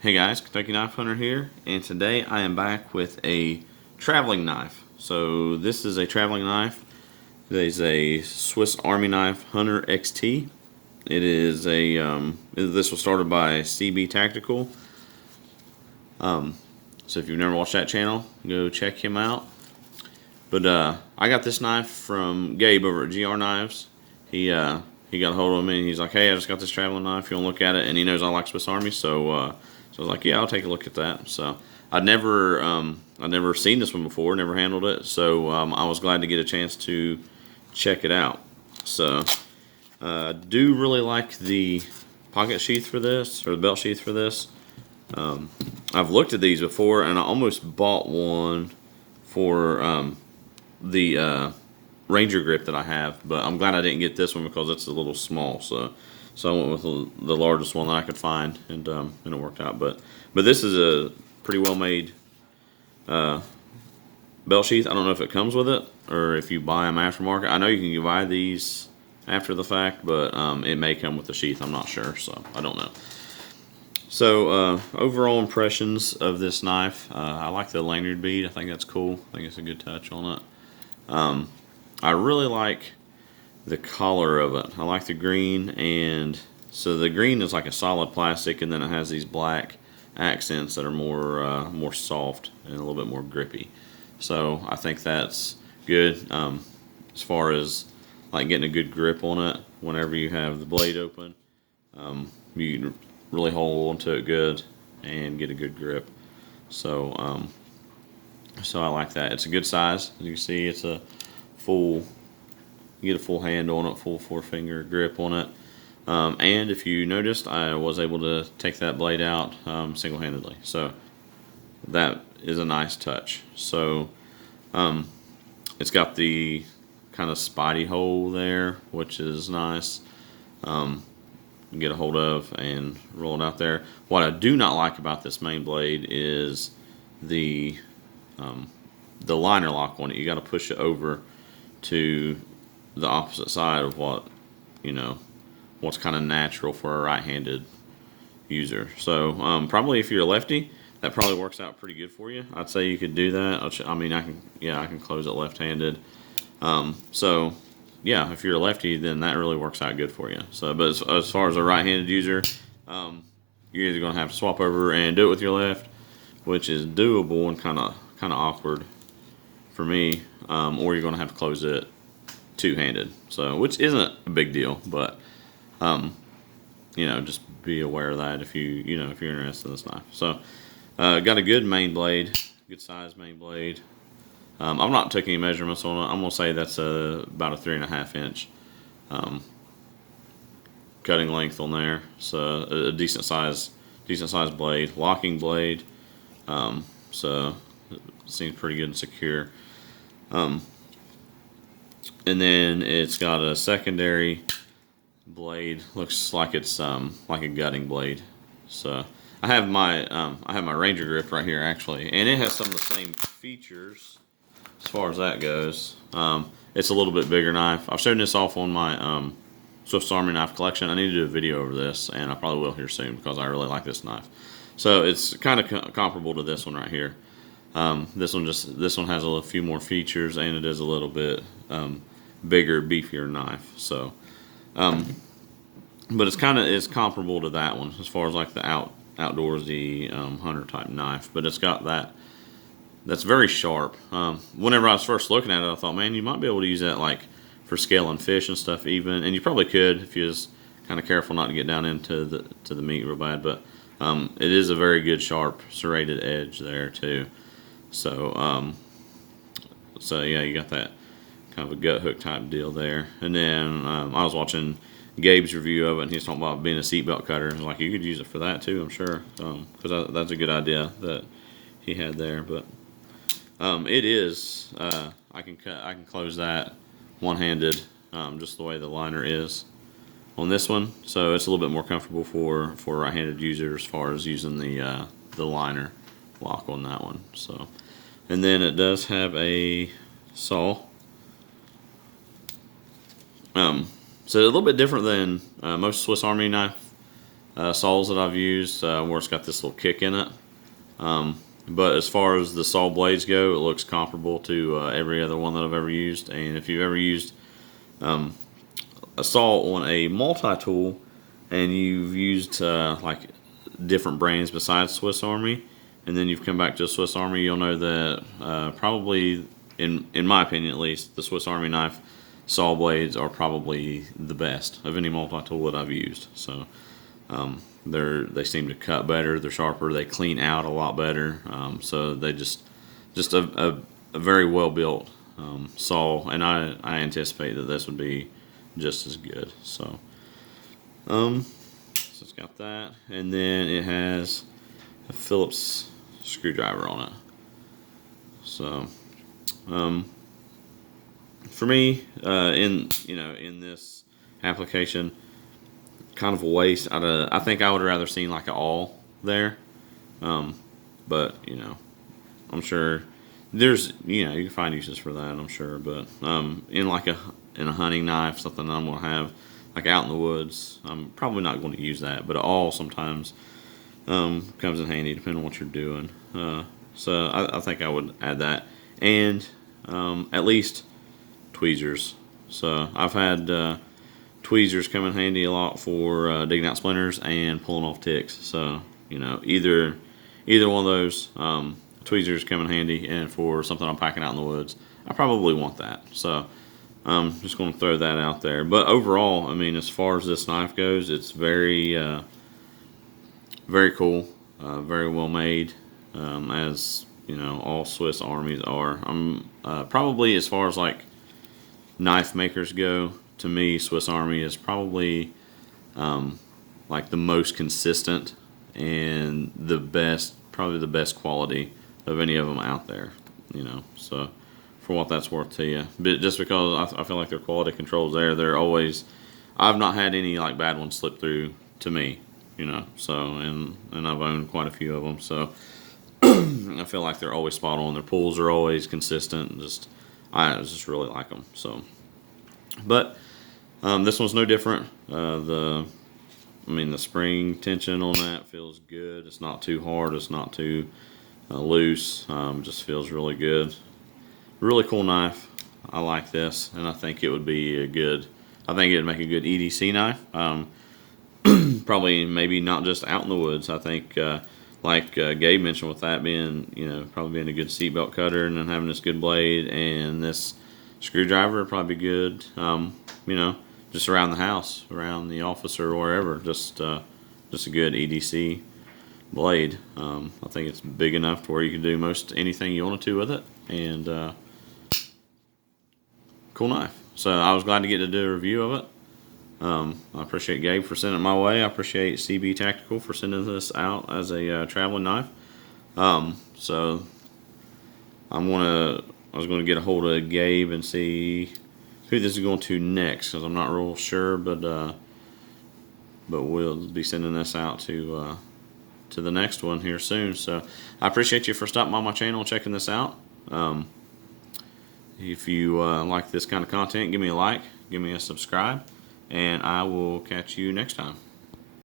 Hey guys, Kentucky Knife Hunter here, and today I am back with a traveling knife. So this is a traveling knife. It is a Swiss Army knife Hunter XT. It is this was started by CB Tactical. So if you've never watched that channel, go check him out. But I got this knife from Gabe over at GR Knives. He got a hold of me and he's like, "Hey, I just got this traveling knife. You want to look at it?" And he knows I like Swiss Army, so I was like, "Yeah, I'll take a look at that." So I'd never seen this one before, never handled it, so I was glad to get a chance to check it out. So do really like the pocket sheath for this, or the belt sheath for this. I've looked at these before, and I almost bought one for the Ranger grip that I have, but I'm glad I didn't get this one because it's a little small. So I went with the largest one that I could find, and it worked out. But this is a pretty well made belt sheath. I don't know if it comes with it or if you buy them aftermarket. I know you can buy these after the fact, but it may come with the sheath. I'm not sure, so I don't know. So overall impressions of this knife, I like the lanyard bead. I think that's cool. I think it's a good touch on it. I really like the color of it. I like the green, and so the green is like a solid plastic, and then it has these black accents that are more soft and a little bit more grippy. So I think that's good as far as like getting a good grip on it whenever you have the blade open. You can really hold onto it good and get a good grip. So so I like that. It's a good size. As you can see, it's a full, you get a full hand on it, full 4-finger grip on it. And if you noticed, I was able to take that blade out single-handedly. So that is a nice touch. So it's got the kind of spidey hole there, which is nice. Get a hold of and roll it out there. What I do not like about this main blade is the liner lock on it. You got to push it over to the opposite side of what's kind of natural for a right-handed user. So probably if you're a lefty, that probably works out pretty good for you. I'd say you could do that. I mean, I can close it left-handed. So yeah, if you're a lefty, then that really works out good for you. So, but as far as a right-handed user, you're either going to have to swap over and do it with your left, which is doable and kind of awkward for me, or you're going to have to close it two-handed. So, which isn't a big deal, but just be aware of that if if you're interested in this knife. So, got a good main blade, good size main blade. I've not took any measurements on it. I'm gonna say that's about a 3.5 inch cutting length on there. So a decent size blade, locking blade. So it seems pretty good and secure. And then it's got a secondary blade. Looks like it's like a gutting blade. So I have my Ranger grip right here actually, and it has some of the same features as far as that goes. It's a little bit bigger knife. I've shown this off on my Swiss Army knife collection. I need to do a video over this, and I probably will here soon because I really like this knife. So it's kind of comparable to this one right here. This one has a few more features, and it is a little bit bigger, beefier knife. So, but it's comparable to that one as far as like the outdoorsy hunter type knife. But it's got that's very sharp. Whenever I was first looking at it, I thought, man, you might be able to use that like for scaling fish and stuff even, and you probably could if you was kind of careful not to get down into the meat real bad. But it is a very good sharp serrated edge there too. So so yeah, you got that kind of a gut hook type deal there. And then I was watching Gabe's review of it, and he's talking about being a seatbelt cutter. Like you could use it for that too, I'm sure, because that's a good idea that he had there. But it is. I can close that one-handed, just the way the liner is on this one. So it's a little bit more comfortable for a right-handed user as far as using the liner lock on that one. So, and then it does have a saw. So a little bit different than most Swiss Army knife saws that I've used where it's got this little kick in it. But as far as the saw blades go, it looks comparable to every other one that I've ever used. And if you've ever used a saw on a multi-tool and you've used like different brands besides Swiss Army, and then you've come back to a Swiss Army, you'll know that probably, in my opinion at least, the Swiss Army knife saw blades are probably the best of any multi-tool that I've used. So they seem to cut better, they're sharper, they clean out a lot better. So they just a very well built saw, and I anticipate that this would be just as good. So it's got that, and then it has a Phillips screwdriver on it. So for me, in this application, kind of a waste. I think I would rather seen like an awl there, but I'm sure there's you can find uses for that. I'm sure, but in a hunting knife, something I'm gonna have like out in the woods, I'm probably not going to use that. But an awl sometimes comes in handy depending on what you're doing. So I think I would add that, and at least tweezers. So I've had tweezers come in handy a lot for digging out splinters and pulling off ticks. So either one of those tweezers come in handy, and for something I'm packing out in the woods, I probably want that. So I'm just going to throw that out there. But overall, I mean, as far as this knife goes, it's very very cool, very well made, as all Swiss Armies are. Probably, as far as like knife makers go, to me Swiss Army is probably like the most consistent and probably the best quality of any of them out there. So for what that's worth to you, but just because I feel like their quality control's there, I've not had any like bad ones slip through to me. So and I've owned quite a few of them, so I feel like they're always spot on. Their pulls are always consistent. I just really like them. So, but this one's no different. The spring tension on that feels good. It's not too hard. It's not too loose. Just feels really good. Really cool knife. I like this, and I think it would be I think it would make a good EDC knife. Probably maybe not just out in the woods. I think like Gabe mentioned, with that being probably being a good seatbelt cutter, and then having this good blade and this screwdriver would probably be good. Just around the house, around the office, or wherever. Just a good EDC blade. I think it's big enough to where you can do most anything you wanted to with it, and cool knife. So I was glad to get to do a review of it. I appreciate Gabe for sending it my way. I appreciate CB Tactical for sending this out as a traveling knife. So I was going to get a hold of Gabe and see who this is going to next, because I'm not real sure, but we'll be sending this out to the next one here soon. So I appreciate you for stopping by my channel and checking this out. If you like this kind of content, give me a like, give me a subscribe, and I will catch you next time.